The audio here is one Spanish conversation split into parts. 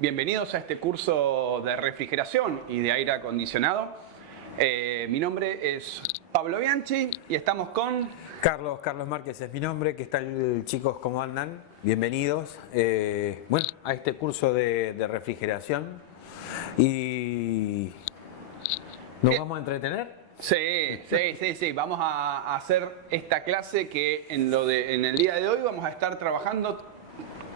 Bienvenidos a este curso de refrigeración y de aire acondicionado. Mi nombre es Pablo Bianchi y estamos con... Carlos Márquez es mi nombre. ¿Qué tal, chicos? ¿Cómo andan? Bienvenidos a este curso de refrigeración. ¿Y nos vamos a entretener? Sí. Vamos a hacer esta clase que en el día de hoy vamos a estar trabajando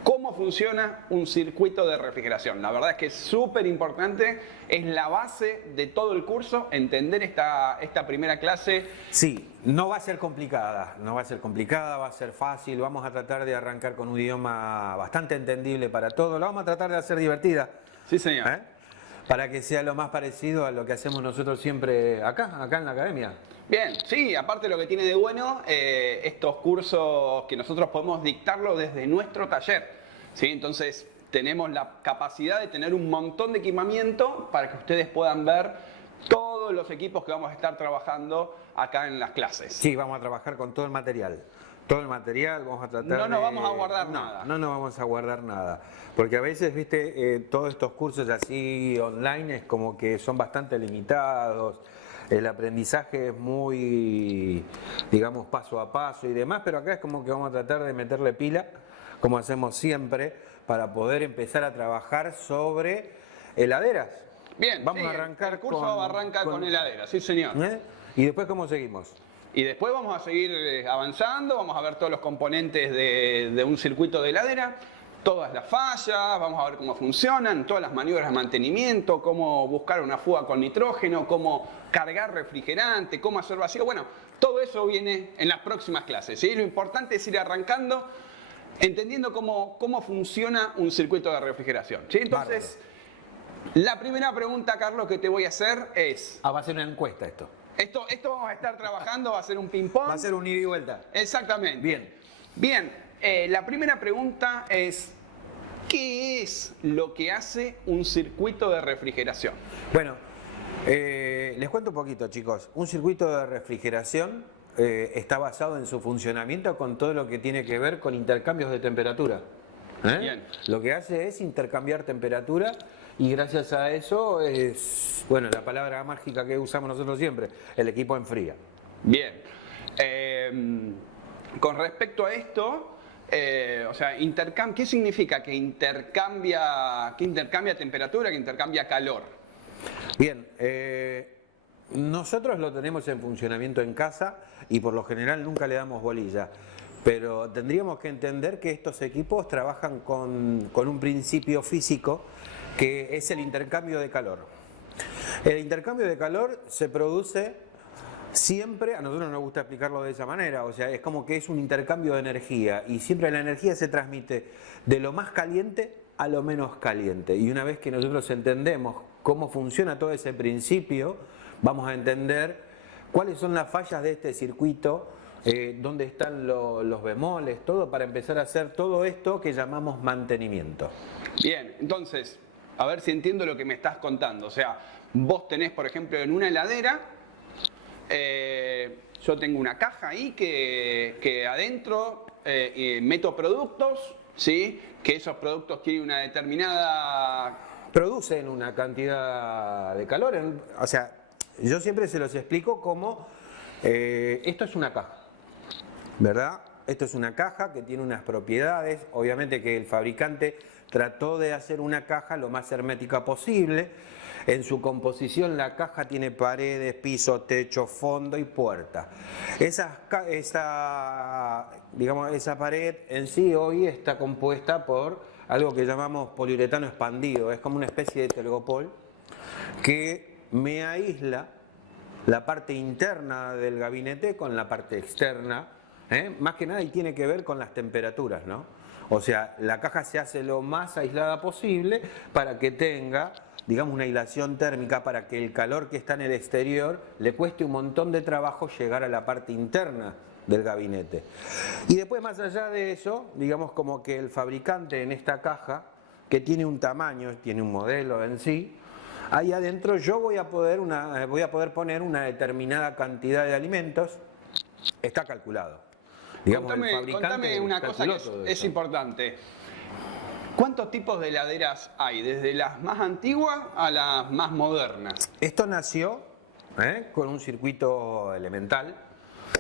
cómo funciona un circuito de refrigeración. La verdad es que es súper importante, es la base de todo el curso, entender esta primera clase. Sí, no va a ser complicada, va a ser fácil. Vamos a tratar de arrancar con un idioma bastante entendible para todos. La vamos a tratar de hacer divertida. Sí, señor. Para que sea lo más parecido a lo que hacemos nosotros siempre acá en la academia. Bien, sí, aparte lo que tiene de bueno, estos cursos que nosotros podemos dictarlo desde nuestro taller, ¿sí? Entonces tenemos la capacidad de tener un montón de equipamiento para que ustedes puedan ver todos los equipos que vamos a estar trabajando acá en las clases. Sí, vamos a trabajar con todo el material. Todo el material vamos a tratar No nos vamos a guardar nada. No nos vamos a guardar nada. Porque a veces, viste, todos estos cursos así online es como que son bastante limitados. El aprendizaje es muy, digamos, paso a paso y demás, pero acá es como que vamos a tratar de meterle pila, como hacemos siempre, para poder empezar a trabajar sobre heladeras. Bien, vamos sí, a arrancar el curso arranca con heladeras, sí señor. ¿Y después cómo seguimos? Y después vamos a seguir avanzando, vamos a ver todos los componentes de un circuito de heladera, todas las fallas, vamos a ver cómo funcionan, todas las maniobras de mantenimiento, cómo buscar una fuga con nitrógeno, cómo cargar refrigerante, cómo hacer vacío. Bueno, todo eso viene en las próximas clases, ¿sí? Lo importante es ir arrancando, entendiendo cómo funciona un circuito de refrigeración, ¿sí? Entonces, la primera pregunta, Carlos, que te voy a hacer es... va a ser una encuesta esto. Esto vamos a estar trabajando, va a ser un ping-pong. Va a ser un ida y vuelta. Exactamente. Bien, la primera pregunta es, ¿qué es lo que hace un circuito de refrigeración? Bueno, les cuento un poquito, chicos. Un circuito de refrigeración está basado en su funcionamiento con todo lo que tiene que ver con intercambios de temperatura. Bien. Lo que hace es intercambiar temperatura y gracias a eso es, bueno, la palabra mágica que usamos nosotros siempre, el equipo enfría. Bien. Con respecto a esto, ¿qué significa que intercambia temperatura, que intercambia calor? Bien, nosotros lo tenemos en funcionamiento en casa y por lo general nunca le damos bolilla. Pero tendríamos que entender que estos equipos trabajan con un principio físico que es el intercambio de calor. El intercambio de calor se produce siempre, a nosotros nos gusta explicarlo de esa manera, o sea, es como que es un intercambio de energía y siempre la energía se transmite de lo más caliente a lo menos caliente. Y una vez que nosotros entendemos cómo funciona todo ese principio, vamos a entender cuáles son las fallas de este circuito, dónde están los bemoles, todo para empezar a hacer todo esto que llamamos mantenimiento. Bien, entonces, a ver si entiendo lo que me estás contando. O sea, vos tenés, por ejemplo, en una heladera, yo tengo una caja ahí que adentro meto productos, ¿sí? Que esos productos tienen una determinada... Producen una cantidad de calor, o sea, yo siempre se los explico como, esto es una caja. ¿Verdad? Esto es una caja que tiene unas propiedades, obviamente que el fabricante trató de hacer una caja lo más hermética posible. En su composición la caja tiene paredes, piso, techo, fondo y puerta. Esa pared en sí hoy está compuesta por algo que llamamos poliuretano expandido, es como una especie de telgopol que me aísla la parte interna del gabinete con la parte externa. Más que nada y tiene que ver con las temperaturas, ¿no? O sea, la caja se hace lo más aislada posible para que tenga, digamos, una aislación térmica para que el calor que está en el exterior le cueste un montón de trabajo llegar a la parte interna del gabinete. Y después, más allá de eso, digamos como que el fabricante en esta caja, que tiene un tamaño, tiene un modelo en sí, ahí adentro yo voy a poder poner una determinada cantidad de alimentos, está calculado. Digamos, Contame una cosa que es importante. ¿Cuántos tipos de heladeras hay? Desde las más antiguas a las más modernas. Esto nació con un circuito elemental,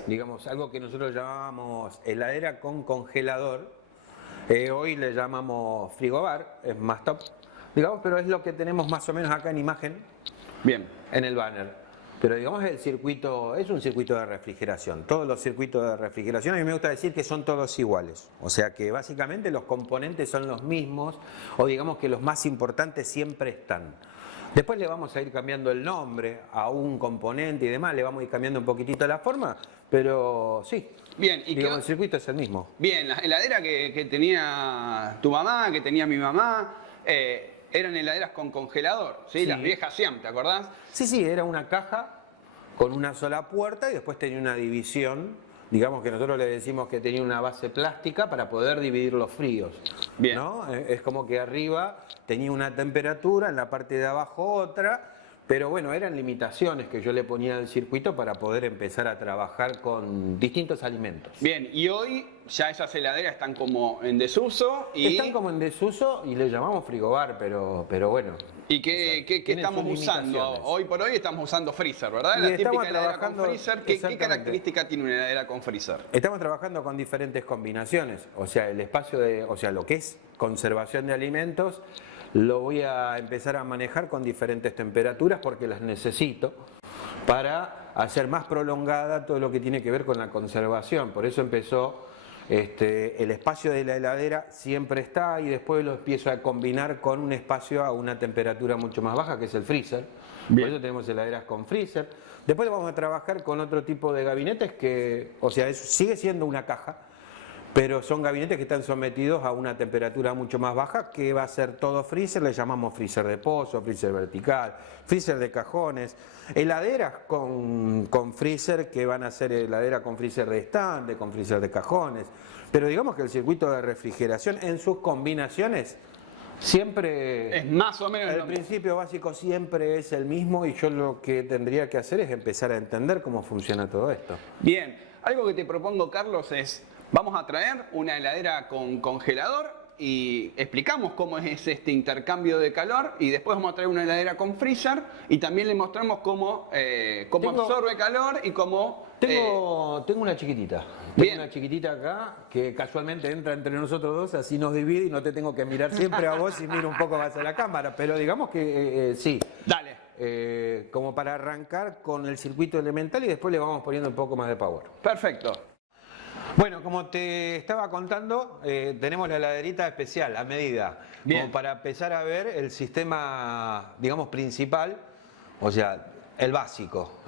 digamos, algo que nosotros llamamos heladera con congelador. Hoy le llamamos frigobar, es más top, digamos, pero es lo que tenemos más o menos acá en imagen, Bien. en el banner. Pero digamos el circuito es un circuito de refrigeración. Todos los circuitos de refrigeración, a mí me gusta decir que son todos iguales. O sea que básicamente los componentes son los mismos, o digamos que los más importantes siempre están. Después le vamos a ir cambiando el nombre a un componente y demás, le vamos a ir cambiando un poquitito la forma, pero sí. Bien, y digamos, el circuito es el mismo. Bien, la heladera que tenía tu mamá, que tenía mi mamá, eran heladeras con congelador, ¿sí? Sí. Las viejas Siam, ¿te acordás? Sí, era una caja con una sola puerta y después tenía una división, digamos que nosotros le decimos que tenía una base plástica para poder dividir los fríos. Bien. ¿No? Es como que arriba tenía una temperatura, en la parte de abajo otra, pero bueno, eran limitaciones que yo le ponía al circuito para poder empezar a trabajar con distintos alimentos. Bien, y hoy ya esas heladeras están como en desuso y... Están como en desuso y le llamamos frigobar, pero bueno. ¿Y qué tienen estamos sus usando? limitaciones. Hoy por hoy estamos usando freezer, ¿verdad? Y La estamos típica heladera con trabajando- freezer. ¿Qué exactamente. característica tiene una heladera con freezer? Estamos trabajando con diferentes combinaciones, o sea, el espacio o sea, lo que es conservación de alimentos, lo voy a empezar a manejar con diferentes temperaturas porque las necesito para hacer más prolongada todo lo que tiene que ver con la conservación. Por eso empezó el espacio de la heladera siempre está y después lo empiezo a combinar con un espacio a una temperatura mucho más baja que es el freezer. Bien. Por eso tenemos heladeras con freezer. Después vamos a trabajar con otro tipo de gabinetes que, o sea, sigue siendo una caja, pero son gabinetes que están sometidos a una temperatura mucho más baja, que va a ser todo freezer, le llamamos freezer de pozo, freezer vertical, freezer de cajones, heladeras con freezer que van a ser heladera con freezer de estante, con freezer de cajones, pero digamos que el circuito de refrigeración en sus combinaciones siempre... Es más o menos El lo mismo. principio básico siempre es el mismo y yo lo que tendría que hacer es empezar a entender cómo funciona todo esto. Bien, algo que te propongo, Carlos, es vamos a traer una heladera con congelador y explicamos cómo es este intercambio de calor y después vamos a traer una heladera con freezer y también le mostramos cómo absorbe calor y cómo... Tengo una chiquitita. Bien. Tengo una chiquitita acá que casualmente entra entre nosotros dos, así nos divide y no te tengo que mirar siempre a vos y miro un poco más a la cámara. Pero digamos que sí. Dale. Como para arrancar con el circuito elemental y después le vamos poniendo un poco más de power. Perfecto. Bueno, como te estaba contando, tenemos la heladerita especial a medida, Bien. como para empezar a ver el sistema, digamos, principal, o sea, el básico.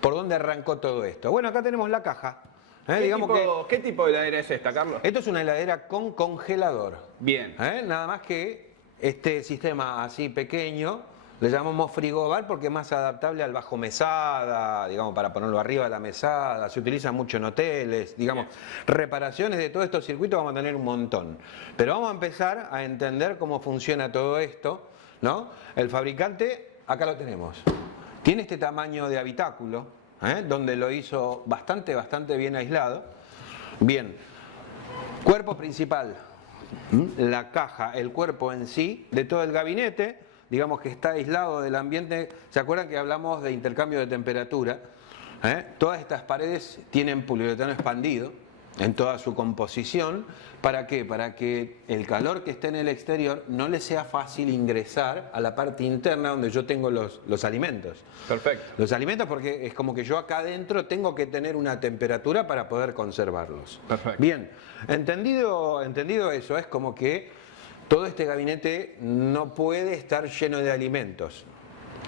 ¿Por dónde arrancó todo esto? Bueno, acá tenemos la caja. ¿Qué tipo de heladera es esta, Carlos? Esto es una heladera con congelador. Bien. Nada más que este sistema así pequeño le llamamos frigobar porque es más adaptable al bajo mesada, digamos, para ponerlo arriba de la mesada. Se utiliza mucho en hoteles, digamos. Reparaciones de todos estos circuitos vamos a tener un montón. Pero vamos a empezar a entender cómo funciona todo esto, ¿no? El fabricante, acá lo tenemos. Tiene este tamaño de habitáculo, donde lo hizo bastante bien aislado. Bien, cuerpo principal, la caja, el cuerpo en sí de todo el gabinete, digamos que está aislado del ambiente. ¿Se acuerdan que hablamos de intercambio de temperatura? Todas estas paredes tienen poliuretano expandido en toda su composición. ¿Para qué? Para que el calor que esté en el exterior no le sea fácil ingresar a la parte interna donde yo tengo los alimentos. Perfecto. Los alimentos porque es como que yo acá adentro tengo que tener una temperatura para poder conservarlos. Perfecto. Bien, entendido eso, es como que todo este gabinete no puede estar lleno de alimentos.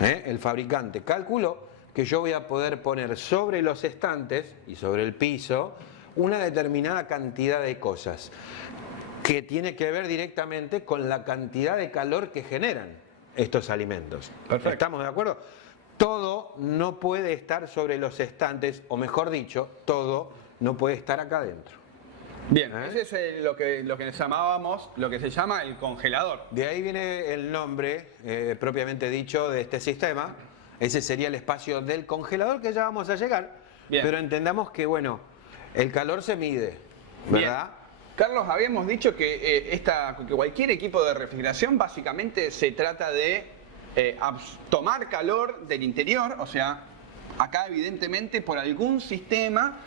El fabricante calculó que yo voy a poder poner sobre los estantes y sobre el piso una determinada cantidad de cosas que tiene que ver directamente con la cantidad de calor que generan estos alimentos. Perfecto. ¿Estamos de acuerdo? Todo no puede estar sobre los estantes, o mejor dicho, todo no puede estar acá adentro. Bien, ese es lo que llamábamos, lo que se llama el congelador. De ahí viene el nombre propiamente dicho de este sistema. Ese sería el espacio del congelador que ya vamos a llegar. Bien. Pero entendamos que, bueno, el calor se mide, ¿verdad? Carlos, habíamos dicho que, que cualquier equipo de refrigeración básicamente se trata de tomar calor del interior, o sea, acá evidentemente por algún sistema,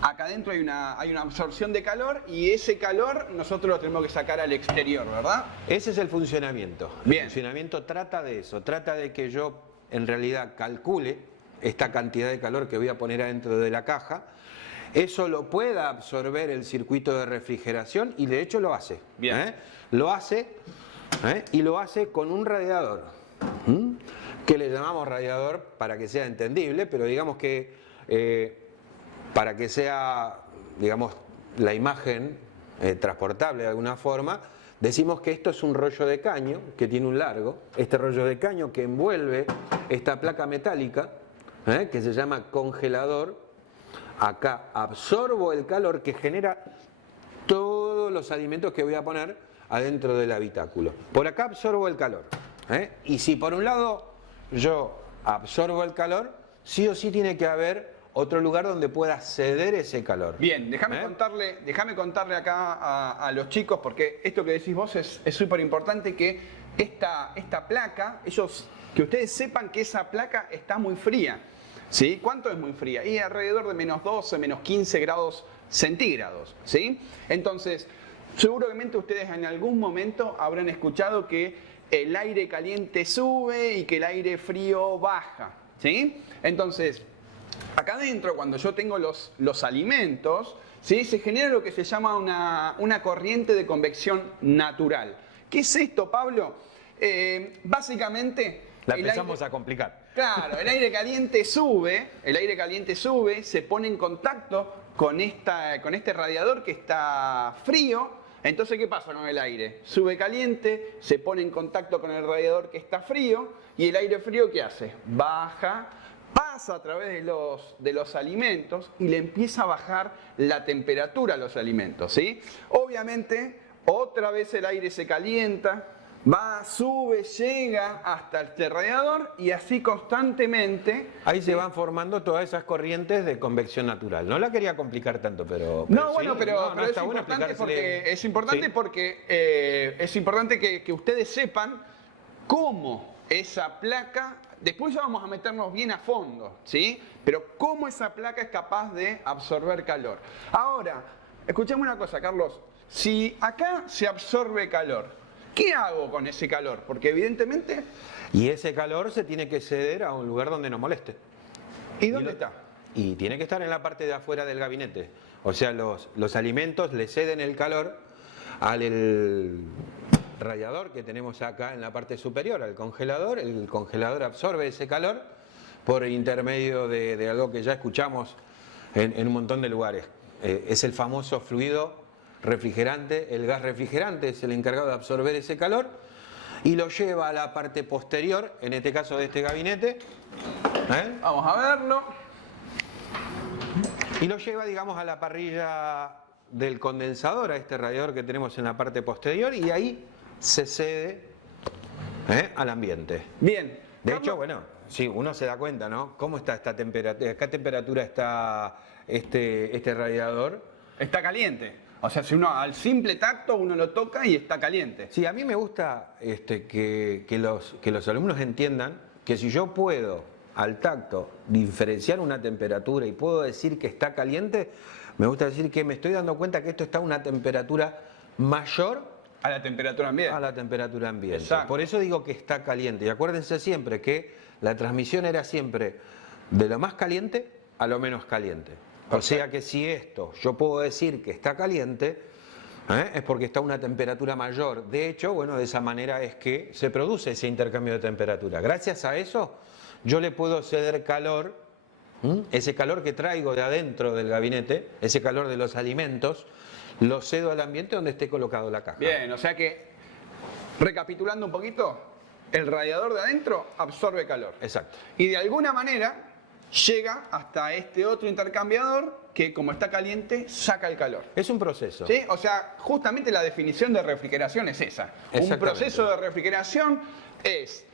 acá adentro hay una absorción de calor y ese calor nosotros lo tenemos que sacar al exterior, ¿verdad? Ese es el funcionamiento. Bien. El funcionamiento trata de eso, trata de que yo en realidad calcule esta cantidad de calor que voy a poner adentro de la caja. Eso lo pueda absorber el circuito de refrigeración y de hecho lo hace. Bien. Lo hace y lo hace con un radiador. Que le llamamos radiador para que sea entendible, pero digamos que para que sea, digamos, la imagen transportable de alguna forma, decimos que esto es un rollo de caño que tiene un largo. Este rollo de caño que envuelve esta placa metálica, que se llama congelador. Acá absorbo el calor que genera todos los alimentos que voy a poner adentro del habitáculo. Por acá absorbo el calor. Y si por un lado yo absorbo el calor, sí o sí tiene que haber otro lugar donde pueda ceder ese calor. Bien, déjame contarle acá a los chicos, porque esto que decís vos es súper importante, que esta placa, que ustedes sepan que esa placa está muy fría. ¿Sí? ¿Cuánto es muy fría? Y alrededor de menos 12, menos 15 grados centígrados. ¿Sí? Entonces, seguramente ustedes en algún momento habrán escuchado que el aire caliente sube y que el aire frío baja. ¿Sí? Entonces, acá adentro, cuando yo tengo los alimentos, ¿sí? Se genera lo que se llama una corriente de convección natural. ¿Qué es esto, Pablo? Básicamente... La empezamos a complicar. Claro, el aire caliente sube, se pone en contacto con este radiador que está frío. Entonces, ¿qué pasa con el aire? Sube caliente, se pone en contacto con el radiador que está frío, y el aire frío, ¿qué hace? Baja, pasa a través de los alimentos y le empieza a bajar la temperatura a los alimentos, ¿sí? Obviamente, otra vez el aire se calienta, sube, llega hasta este radiador y así constantemente. Ahí se van formando todas esas corrientes de convección natural. No la quería complicar tanto, pero es importante que ustedes sepan cómo esa placa, después ya vamos a meternos bien a fondo, ¿sí? Pero cómo esa placa es capaz de absorber calor. Ahora, escuchame una cosa, Carlos. Si acá se absorbe calor, ¿qué hago con ese calor? Porque evidentemente... Y ese calor se tiene que ceder a un lugar donde no moleste. ¿Y dónde está? Y tiene que estar en la parte de afuera del gabinete. O sea, los alimentos le ceden el calor al radiador que tenemos acá en la parte superior, al congelador. El congelador absorbe ese calor por intermedio de algo que ya escuchamos en un montón de lugares. Es el famoso fluido refrigerante. El gas refrigerante es el encargado de absorber ese calor y lo lleva a la parte posterior, en este caso de este gabinete. Vamos a verlo. Y lo lleva, digamos, a la parrilla del condensador, a este radiador que tenemos en la parte posterior, y ahí se cede al ambiente. Bien. De hecho, bueno, sí, uno se da cuenta, ¿no? ¿Cómo está esta temperatura? ¿A qué temperatura está este radiador? Está caliente. O sea, si uno al simple tacto uno lo toca y está caliente. Sí, a mí me gusta que los alumnos entiendan que si yo puedo al tacto diferenciar una temperatura y puedo decir que está caliente, me gusta decir que me estoy dando cuenta que esto está a una temperatura mayor a la temperatura ambiente. A la temperatura ambiente. Exacto. Por eso digo que está caliente. Y acuérdense siempre que la transmisión era siempre de lo más caliente a lo menos caliente. O sea que si esto yo puedo decir que está caliente, es porque está a una temperatura mayor. De hecho, bueno, de esa manera es que se produce ese intercambio de temperatura. Gracias a eso, yo le puedo ceder calor, ese calor que traigo de adentro del gabinete, ese calor de los alimentos, lo cedo al ambiente donde esté colocado la caja. Bien, o sea que, recapitulando un poquito, el radiador de adentro absorbe calor. Exacto. Y de alguna manera llega hasta este otro intercambiador que, como está caliente, saca el calor. Es un proceso. ¿Sí? O sea, justamente la definición de refrigeración es esa. Un proceso de refrigeración es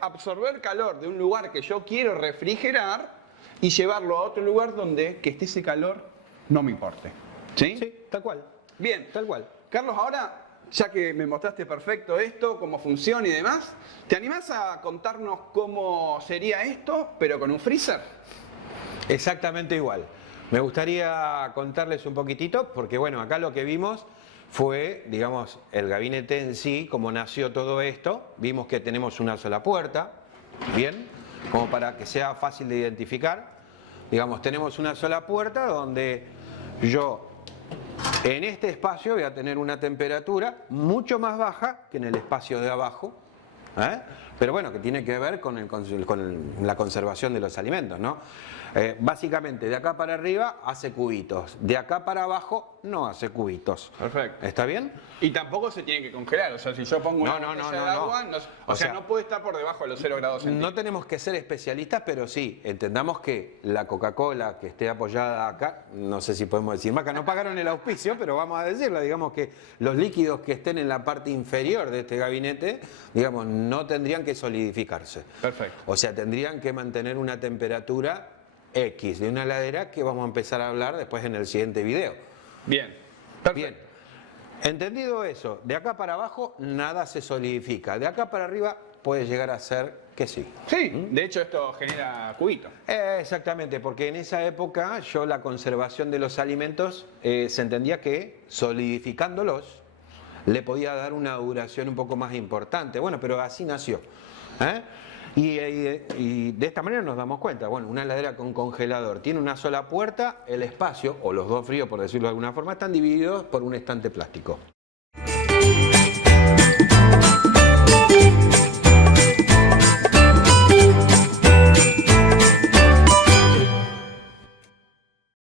absorber calor de un lugar que yo quiero refrigerar y llevarlo a otro lugar donde que esté ese calor no me importe. ¿Sí? Sí, tal cual. Bien. Tal cual. Carlos, ahora, ya que me mostraste perfecto esto, cómo funciona y demás, ¿te animás a contarnos cómo sería esto, pero con un freezer? Exactamente igual. Me gustaría contarles un poquitito, porque bueno, acá lo que vimos fue, digamos, el gabinete en sí, cómo nació todo esto. Vimos que tenemos una sola puerta, bien, como para que sea fácil de identificar. Digamos, tenemos una sola puerta donde yo en este espacio voy a tener una temperatura mucho más baja que en el espacio de abajo, ¿eh? Pero bueno, que tiene que ver con la conservación de los alimentos, ¿no? Básicamente, de acá para arriba hace cubitos, de acá para abajo no hace cubitos. Perfecto. ¿Está bien? Y tampoco se tiene que congelar, o sea, si yo pongo una botella de agua, o sea, no puede estar por debajo de los 0 grados centígrados. No tenemos que ser especialistas, pero sí, entendamos que la Coca-Cola que esté apoyada acá, no sé si podemos decir marca, no pagaron el auspicio, pero vamos a decirlo, digamos que los líquidos que estén en la parte inferior de este gabinete, digamos, no tendrían que solidificarse. Perfecto. O sea, tendrían que mantener una temperatura X de una heladera que vamos a empezar a hablar después en el siguiente video. Bien, perfecto. Bien. Entendido eso, de acá para abajo nada se solidifica, de acá para arriba puede llegar a ser que sí. Sí, de hecho esto genera cubitos. Exactamente, porque en esa época yo la conservación de los alimentos se entendía que solidificándolos le podía dar una duración un poco más importante. Bueno, pero así nació. Y de esta manera nos damos cuenta, bueno, una heladera con congelador tiene una sola puerta, el espacio, o los dos fríos por decirlo de alguna forma, están divididos por un estante plástico.